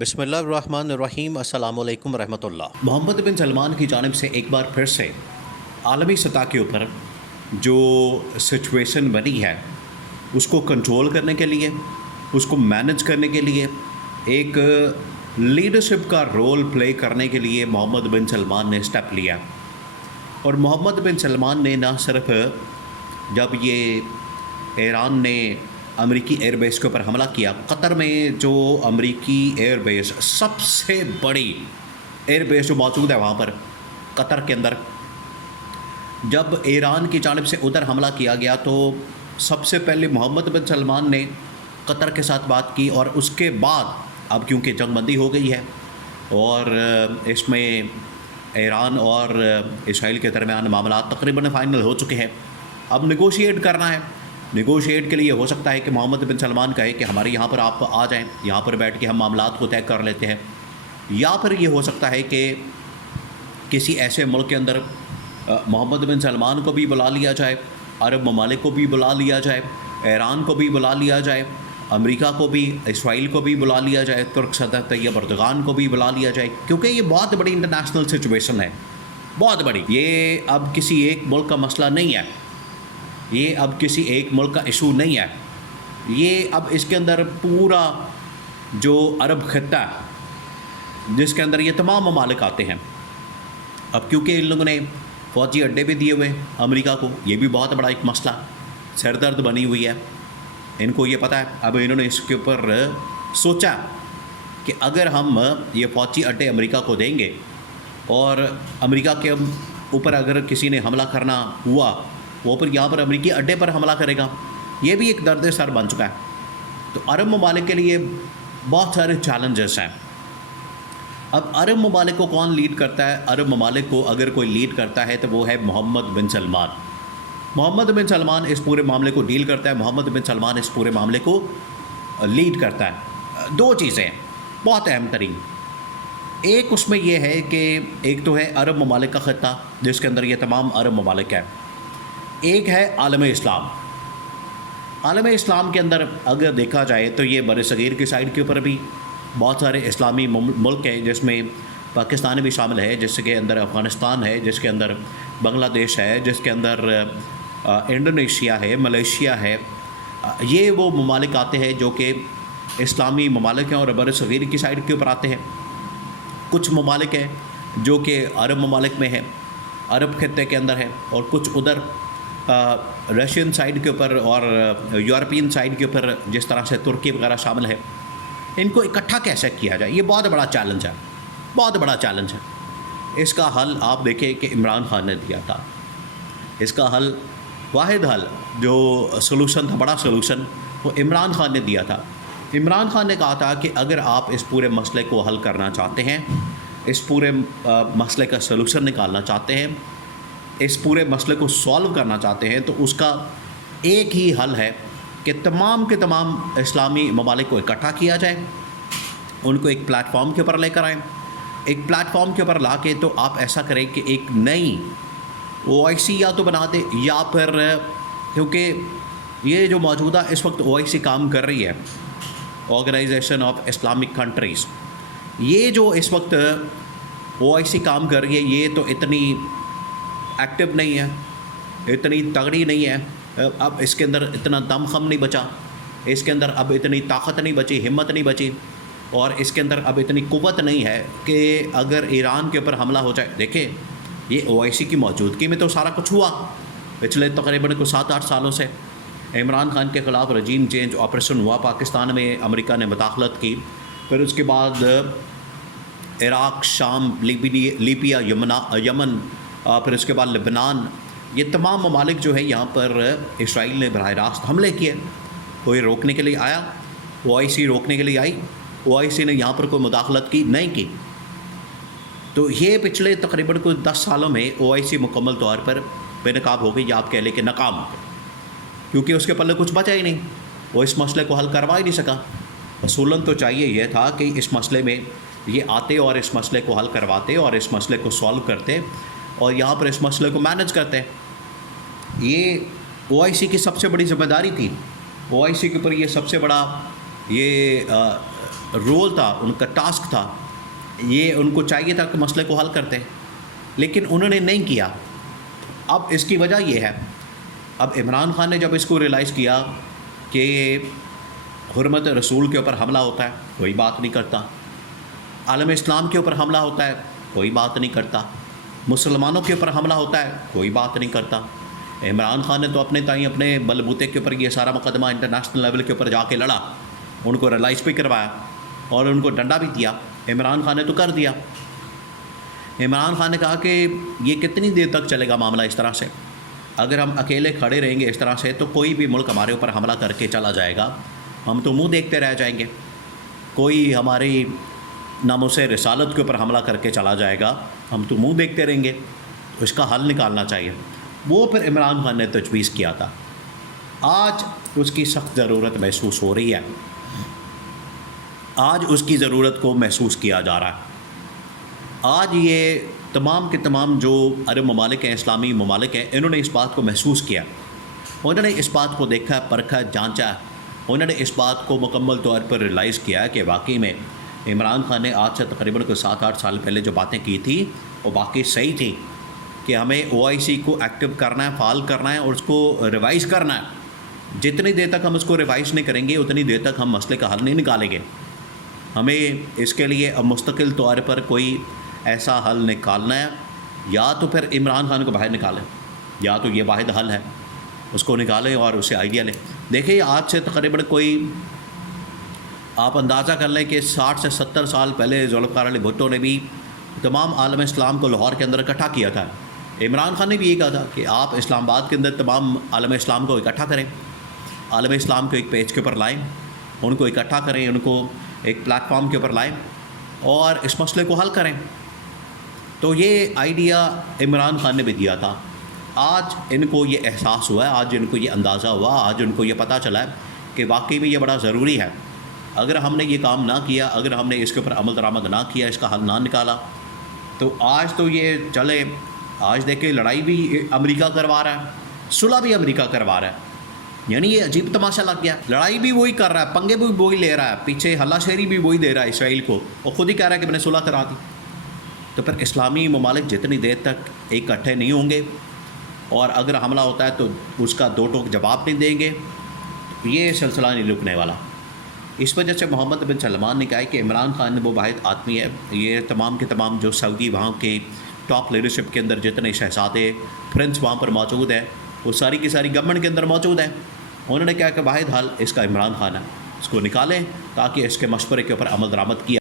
بسم اللہ الرحمن الرحیم۔ السلام علیکم ورحمۃ اللہ۔ محمد بن سلمان کی جانب سے ایک بار پھر سے عالمی سطح کے اوپر جو سچویشن بنی ہے اس کو کنٹرول کرنے کے لیے، اس کو مینج کرنے کے لیے، ایک لیڈرشپ کا رول پلے کرنے کے لیے محمد بن سلمان نے اسٹیپ لیا۔ اور محمد بن سلمان نے نہ صرف جب یہ ایران نے امریکی ایئر بیس کے اوپر حملہ کیا، قطر میں جو امریکی ایئر بیس سب سے بڑی ایئر بیس جو موجود ہے وہاں پر قطر کے اندر، جب ایران کی جانب سے ادھر حملہ کیا گیا تو سب سے پہلے محمد بن سلمان نے قطر کے ساتھ بات کی، اور اس کے بعد اب کیونکہ جنگ بندی ہو گئی ہے اور اس میں ایران اور اسرائیل کے درمیان معاملات تقریباً فائنل ہو چکے ہیں، اب نیگوشیٹ کرنا ہے۔ نیگوشیٹ کے لیے ہو سکتا ہے کہ محمد بن سلمان کہے کہ ہمارے یہاں پر آپ آ جائیں، یہاں پر بیٹھ کے ہم معاملات کو طے کر لیتے ہیں، یا پھر یہ ہو سکتا ہے کہ کسی ایسے ملک کے اندر محمد بن سلمان کو بھی بلا لیا جائے، عرب ممالک کو بھی بلا لیا جائے، ایران کو بھی بلا لیا جائے، امریکہ کو بھی، اسرائیل کو بھی بلا لیا جائے، ترک صدر طیب اردغان کو بھی بلا لیا جائے، کیونکہ یہ بہت بڑی انٹرنیشنل سچویشن ہے، بہت بڑی۔ یہ اب کسی ایک ملک کا مسئلہ نہیں ہے، یہ اب کسی ایک ملک کا ایشو نہیں ہے، یہ اب اس کے اندر پورا جو عرب خطہ ہے جس کے اندر یہ تمام ممالک آتے ہیں۔ اب کیونکہ ان لوگوں نے فوجی اڈے بھی دیے ہوئے امریکہ کو، یہ بھی بہت بڑا ایک مسئلہ سر درد بنی ہوئی ہے، ان کو یہ پتہ ہے۔ اب انہوں نے اس کے اوپر سوچا کہ اگر ہم یہ فوجی اڈے امریکہ کو دیں گے اور امریکہ کے اوپر اگر کسی نے حملہ کرنا ہوا، وہ پھر یہاں پر امریکی اڈے پر حملہ کرے گا، یہ بھی ایک درد سر بن چکا ہے۔ تو عرب ممالک کے لیے بہت سارے چیلنجز ہیں۔ اب عرب ممالک کو کون لیڈ کرتا ہے؟ عرب ممالک کو اگر کوئی لیڈ کرتا ہے تو وہ ہے محمد بن سلمان۔ محمد بن سلمان اس پورے معاملے کو ڈیل کرتا ہے، محمد بن سلمان اس پورے معاملے کو لیڈ کرتا ہے۔ دو چیزیں ہیں بہت اہم ترین، ایک اس میں یہ ہے کہ ایک تو ہے عرب ممالک کا خطہ جس کے اندر یہ تمام عرب ممالک ہیں، ایک ہے عالم اسلام۔ عالم اسلام کے اندر اگر دیکھا جائے تو یہ بر صغیر کی سائڈ کے اوپر بھی بہت سارے اسلامی ملک ہیں، جس میں پاکستان بھی شامل ہے، جس کے اندر افغانستان ہے، جس کے اندر بنگلہ دیش ہے، جس کے اندر انڈونیشیا ہے، ملیشیا ہے۔ یہ وہ ممالک آتے ہیں جو کہ اسلامی ممالک ہیں اور بر صغیر کی سائڈ کے اوپر آتے ہیں۔ کچھ ممالک ہیں جو کہ عرب ممالک میں ہیں، عرب خطے کے اندر ہے، اور کچھ ادھر رشین سائڈ کے اوپر اور یورپین سائڈ کے اوپر جس طرح سے ترکی وغیرہ شامل ہے۔ ان کو اکٹھا کیسے کیا جائے، یہ بہت بڑا چیلنج ہے، بہت بڑا چیلنج ہے۔ اس کا حل آپ دیکھیں کہ عمران خان نے دیا تھا، اس کا حل، واحد حل جو سلوشن تھا، بڑا سلوشن، وہ عمران خان نے دیا تھا۔ عمران خان نے کہا تھا کہ اگر آپ اس پورے مسئلے کو حل کرنا چاہتے ہیں، اس پورے مسئلے کا سلوشن نکالنا چاہتے ہیں، اس پورے مسئلے کو سالو کرنا چاہتے ہیں، تو اس کا ایک ہی حل ہے کہ تمام کے تمام اسلامی ممالک کو اکٹھا کیا جائے، ان کو ایک پلیٹ فارم کے اوپر لے کر آئیں۔ ایک پلیٹ فارم کے اوپر لا کے تو آپ ایسا کریں کہ ایک نئی OIC یا تو بنا دیں، یا پھر کیونکہ یہ جو موجودہ اس وقت OIC کام کر رہی ہے، آرگنائزیشن آف اسلامک کنٹریز، یہ جو اس وقت OIC کام کر رہی ہے یہ تو اتنی ایکٹیو نہیں ہے، اتنی تگڑی نہیں ہے، اب اس کے اندر اتنا دم خم نہیں بچا، اس کے اندر اب اتنی طاقت نہیں بچی، ہمت نہیں بچی، اور اس کے اندر اب اتنی قوت نہیں ہے کہ اگر ایران کے اوپر حملہ ہو جائے۔ دیکھیں یہ OIC کی موجودگی میں تو سارا کچھ ہوا پچھلے تقریباً 7-8 سالوں سے۔ عمران خان کے خلاف رجیم چینج آپریشن ہوا، پاکستان میں امریکہ نے مداخلت کی، پھر اس کے بعد عراق، شام، لیبیا، یمن، پھر اس کے بعد لبنان، یہ تمام ممالک جو ہے یہاں پر اسرائیل نے براہ راست حملے کیے۔ کوئی روکنے کے لیے آیا؟ OIC روکنے کے لیے آئی؟ OIC نے یہاں پر کوئی مداخلت کی نہیں کی۔ تو یہ پچھلے تقریباً کوئی 10 سالوں میں OIC مکمل طور پر بے نقاب ہو گئی، یا آپ کہہ لیں کہ ناکام ہو گئی، کیونکہ اس کے پلے کچھ بچا ہی نہیں، وہ اس مسئلے کو حل کروا ہی نہیں سکا۔ اصولاً تو چاہیے یہ تھا کہ اس مسئلے میں یہ آتے اور اس مسئلے کو حل کرواتے اور اس مسئلے کو سالو کرتے اور یہاں پر اس مسئلے کو مینج کرتے۔ یہ OIC کی سب سے بڑی ذمہ داری تھی، OIC کے اوپر یہ سب سے بڑا یہ رول تھا، ان کا ٹاسک تھا، یہ ان کو چاہیے تھا کہ مسئلے کو حل کرتے، لیکن انہوں نے نہیں کیا۔ اب اس کی وجہ یہ ہے، اب عمران خان نے جب اس کو ریلائز کیا کہ حرمت رسول کے اوپر حملہ ہوتا ہے، کوئی بات نہیں کرتا، عالم اسلام کے اوپر حملہ ہوتا ہے، کوئی بات نہیں کرتا، مسلمانوں کے اوپر حملہ ہوتا ہے، کوئی بات نہیں کرتا۔ عمران خان نے تو اپنے تائیں اپنے بل بوتے کے اوپر یہ سارا مقدمہ انٹرنیشنل لیول کے اوپر جا کے لڑا، ان کو ریلائز بھی کروایا اور ان کو ڈنڈا بھی دیا۔ عمران خان نے تو کر دیا۔ عمران خان نے کہا کہ یہ کتنی دیر تک چلے گا معاملہ اس طرح سے، اگر ہم اکیلے کھڑے رہیں گے اس طرح سے تو کوئی بھی ملک ہمارے اوپر حملہ کر کے چلا جائے گا، ہم تو منہ دیکھتے رہ جائیں گے، کوئی ہماری ناموس رسالت کے اوپر حملہ کر کے چلا جائے گا، ہم تو منہ دیکھتے رہیں گے، اس کا حل نکالنا چاہیے۔ وہ پھر عمران خان نے تجویز کیا تھا۔ آج اس کی سخت ضرورت محسوس ہو رہی ہے، آج اس کی ضرورت کو محسوس کیا جا رہا ہے۔ آج یہ تمام کے تمام جو عرب ممالک ہیں، اسلامی ممالک ہیں، انہوں نے اس بات کو محسوس کیا، انہوں نے اس بات کو دیکھا، پرکھا، جانچا، انہوں نے اس بات کو مکمل طور پر ریلائز کیا کہ واقعی میں عمران خان نے آج سے تقریباً کوئی 7-8 سال پہلے جو باتیں کی تھیں وہ واقعی صحیح تھیں کہ ہمیں OIC کو ایکٹیو کرنا ہے، فعال کرنا ہے اور اس کو ریوائز کرنا ہے۔ جتنی دیر تک ہم اس کو ریوائز نہیں کریں گے اتنی دیر تک ہم مسئلے کا حل نہیں نکالیں گے۔ ہمیں اس کے لیے اب مستقل طور پر کوئی ایسا حل نکالنا ہے، یا تو پھر عمران خان کو باہر نکالیں، یا تو یہ واحد حل ہے، اس کو نکالیں اور اسے آئیڈیا لیں۔ دیکھیں آج سے تقریباً کوئی آپ اندازہ کر لیں کہ 60 سے 70 سال پہلے ذوالفقار علی بھٹو نے بھی تمام عالم اسلام کو لاہور کے اندر اکٹھا کیا تھا۔ عمران خان نے بھی یہ کہا تھا کہ آپ اسلام آباد کے اندر تمام عالم اسلام کو اکٹھا کریں، عالم اسلام کو ایک پیج کے اوپر لائیں، ان کو اکٹھا کریں، ان کو ایک پلیٹ فارم کے اوپر لائیں اور اس مسئلے کو حل کریں۔ تو یہ آئیڈیا عمران خان نے بھی دیا تھا۔ آج ان کو یہ احساس ہوا ہے، آج ان کو یہ اندازہ ہوا، آج ان کو یہ پتہ چلا ہے کہ واقعی میں یہ بڑا ضروری ہے۔ اگر ہم نے یہ کام نہ کیا، اگر ہم نے اس کے اوپر عمل درآمد نہ کیا، اس کا حل نہ نکالا، تو آج تو یہ چلے، آج دیکھیں لڑائی بھی امریکہ کروا رہا ہے، صلح بھی امریکہ کروا رہا ہے، یعنی یہ عجیب تماشا لگ گیا۔ لڑائی بھی وہی کر رہا ہے، پنگے بھی وہی لے رہا ہے، پیچھے ہلا شیری بھی وہی دے رہا ہے اسرائیل کو، اور خود ہی کہہ رہا ہے کہ میں نے صلح کرا دی۔ تو پھر اسلامی ممالک جتنی دیر تک اکٹھے نہیں ہوں گے اور اگر حملہ ہوتا ہے تو اس کا دو ٹوک جواب نہیں دیں گے، یہ سلسلہ نہیں رکنے والا۔ اس وجہ سے محمد بن سلمان نے کہا کہ عمران خان وہ واحد آدمی ہے، یہ تمام کے تمام جو سعودی وہاں کے ٹاپ لیڈرشپ کے اندر جتنے شہزادے پرنس وہاں پر موجود ہیں، وہ ساری کی ساری گورنمنٹ کے اندر موجود ہیں، انہوں نے کہا کہ واحد حل اس کا عمران خان ہے، اس کو نکالیں تاکہ اس کے مشورے کے اوپر عمل درآمد کیا